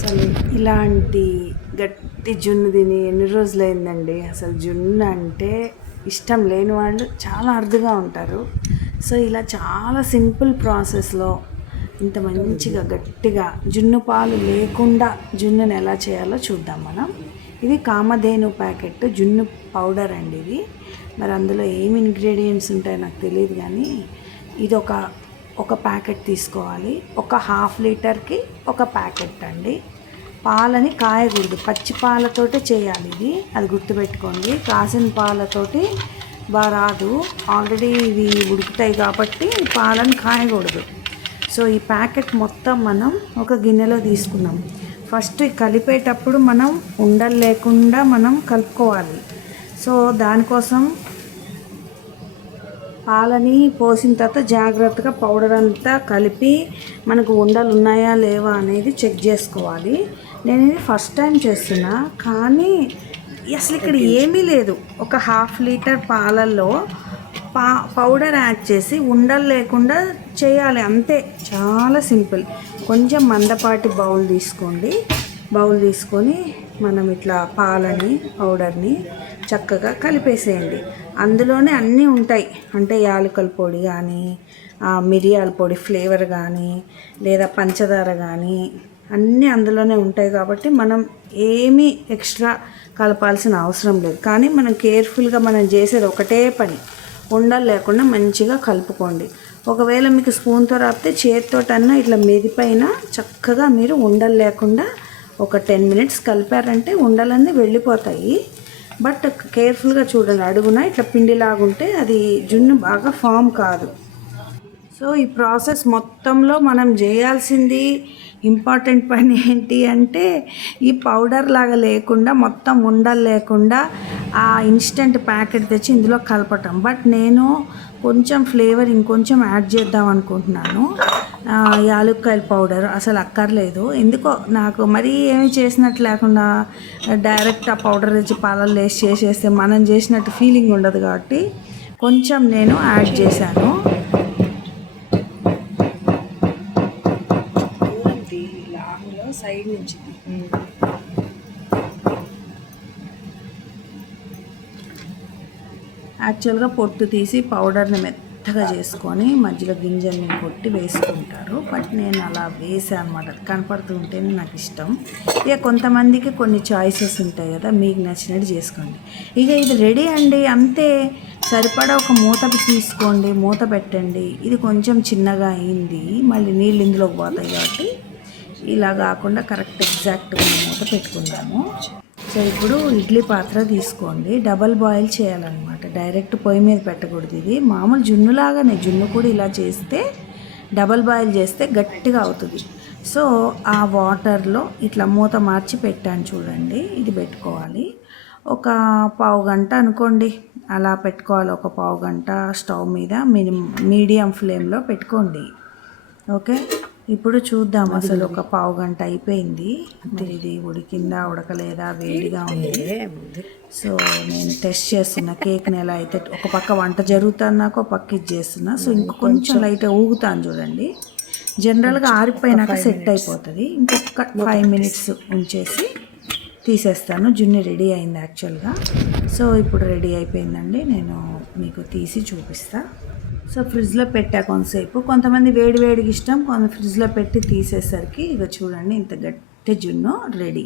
అసలు ఇలాంటి గట్టి జున్ను తిని ఎన్ని రోజులైందండి. అసలు జున్ను అంటే ఇష్టం లేని వాళ్ళు చాలా అరుదుగా ఉంటారు. సో ఇలా చాలా సింపుల్ ప్రాసెస్లో ఇంత మంచిగా గట్టిగా జున్ను పాలు లేకుండా జున్నుని ఎలా చేయాలో చూద్దాం మనం. ఇది కామధేను ప్యాకెట్ జున్ను పౌడర్ అండి. ఇది మరి అందులో ఏమి ఇంగ్రీడియంట్స్ ఉంటాయో నాకు తెలియదు, కానీ ఇది ఒక ప్యాకెట్ తీసుకోవాలి. ఒక హాఫ్ లీటర్కి ఒక ప్యాకెట్ అండి. పాలని కాయకూడదు, పచ్చి పాలతోటే చేయాలి ఇది, అది గుర్తుపెట్టుకోండి. కాసిన పాలతోటి బాగా రాదు, ఆల్రెడీ ఇవి ఉడుకుతాయి కాబట్టి పాలను కాయకూడదు. సో ఈ ప్యాకెట్ మొత్తం మనం ఒక గిన్నెలో తీసుకున్నాం. ఫస్ట్ కలిపేటప్పుడు మనం ఉండలు లేకుండా మనం కలుపుకోవాలి. సో దానికోసం పాలని పోసిన తర్వాత జాగ్రత్తగా పౌడర్ అంతా కలిపి మనకు ఉండలు ఉన్నాయా లేవా అనేది చెక్ చేసుకోవాలి. నేను ఇది ఫస్ట్ టైం చేస్తున్నా, కానీ అసలు ఇక్కడ ఏమీ లేదు. ఒక హాఫ్ లీటర్ పాలల్లో పౌడర్ యాడ్ చేసి ఉండలు లేకుండా చేయాలి, అంతే. చాలా సింపుల్. కొంచెం మందపాటి బౌల్ తీసుకోండి. బౌల్ తీసుకొని మనం ఇట్లా పాలని పౌడర్ని చక్కగా కలిపేసేయండి. అందులోనే అన్నీ ఉంటాయి, అంటే యాలకుల పొడి కానీ, మిరియాల పొడి ఫ్లేవర్ కానీ, లేదా పంచదార కానీ అన్నీ అందులోనే ఉంటాయి. కాబట్టి మనం ఏమీ ఎక్స్ట్రా కలపాల్సిన అవసరం లేదు. కానీ మనం కేర్ఫుల్గా మనం చేసేది ఒకటే పని, ఉండలు లేకుండా మంచిగా కలుపుకోండి. ఒకవేళ మీకు స్పూన్తో రాపితే చేతితోటన్నా ఇట్లా మెదిపైన చక్కగా మీరు ఉండలు లేకుండా ఒక 10 minutes కలిపారంటే ఉండలన్నీ వెళ్ళిపోతాయి. బట్ కేర్ఫుల్గా చూడండి, అడుగున ఇట్లా పిండిలాగుంటే అది జున్ను బాగా ఫామ్ కాదు. సో ఈ ప్రాసెస్ మొత్తంలో మనం చేయాల్సింది ఇంపార్టెంట్ పని ఏంటి అంటే, ఈ పౌడర్ లాగా లేకుండా మొత్తం ఉండలు లేకుండా ఆ ఇన్స్టెంట్ ప్యాకెట్ తెచ్చి ఇందులో కలపటం. బట్ నేను కొంచెం ఫ్లేవర్ ఇంకొంచెం యాడ్ చేద్దాం అనుకుంటున్నాను. యాలక్కాయల పౌడర్ అసలు అక్కర్లేదు, ఎందుకో నాకు మరీ ఏమి చేసినట్టు లేకుండా డైరెక్ట్ ఆ పౌడర్ తెచ్చి పాలల్లో వేసి చేసేస్తే మనం చేసినట్టు ఫీలింగ్ ఉండదు, కాబట్టి కొంచెం నేను యాడ్ చేశాను. సైడ్ నుంచి యాక్చువల్గా పొట్టు తీసి పౌడర్ని మెత్తగా చేసుకొని మధ్యలో గింజల్ని కొట్టి వేసుకుంటారు. బట్ నేను అలా వేసాను అనమాట, కనపడుతూ ఉంటేనే నాకు ఇష్టం. ఇక కొంతమందికి కొన్ని చాయిసెస్ ఉంటాయి కదా, మీకు నచ్చినట్టు చేసుకోండి. ఇక ఇది రెడీ అండి, అంతే. సరిపడా ఒక మూత తీసుకోండి, మూత పెట్టండి. ఇది కొంచెం చిన్నగా అయింది, మళ్ళీ నీళ్ళు ఇందులోకి పోతాయి కాబట్టి ఇలా కాకుండా కరెక్ట్ ఎగ్జాక్ట్గా మూత పెట్టుకుందాము. సో ఇప్పుడు ఇడ్లీ పాత్ర తీసుకోండి, డబల్ బాయిల్ చేయాలన్నమాట, డైరెక్ట్ పొయ్యి మీద పెట్టకూడదు. ఇది మామూలు జున్నులాగానే, జున్ను కూడా ఇలా చేస్తే డబల్ బాయిల్ చేస్తే గట్టిగా అవుతుంది. సో ఆ వాటర్లో ఇట్లా మూత మార్చి పెట్టాను చూడండి, ఇది పెట్టుకోవాలి. ఒక పావు గంట అనుకోండి, అలా పెట్టుకోవాలి. ఒక పావు గంట స్టవ్ మీద మీడియం ఫ్లేమ్లో పెట్టుకోండి. ఓకే, ఇప్పుడు చూద్దాం. అసలు ఒక పావు గంట అయిపోయింది, ఇది ఉడికిందా ఉడకలేదా, వేడిగా ఉంది. సో నేను టెస్ట్ చేస్తున్నా కేక్ని ఎలా అయితే. ఒక పక్క వంట జరుగుతుంది నాకు, ఒక పక్క ఇది చేస్తున్నా. సో ఇంకొంచెం లైట్గా ఊగుతాను చూడండి. జనరల్గా ఆరిపోయినాక సెట్ అయిపోతుంది. ఇంకొక 5 minutes ఉంచేసి తీసేస్తాను. జున్ను రెడీ అయింది యాక్చువల్గా. సో ఇప్పుడు రెడీ అయిపోయిందండి, నేను మీకు తీసి చూపిస్తా. సో ఫ్రిడ్జ్లో పెట్టా కొంతసేపు. కొంతమంది వేడివేడికి ఇష్టం, కొంత ఫ్రిడ్జ్లో పెట్టి తీసేసరికి ఇక చూడండి ఇంత గట్టి జున్ను రెడీ.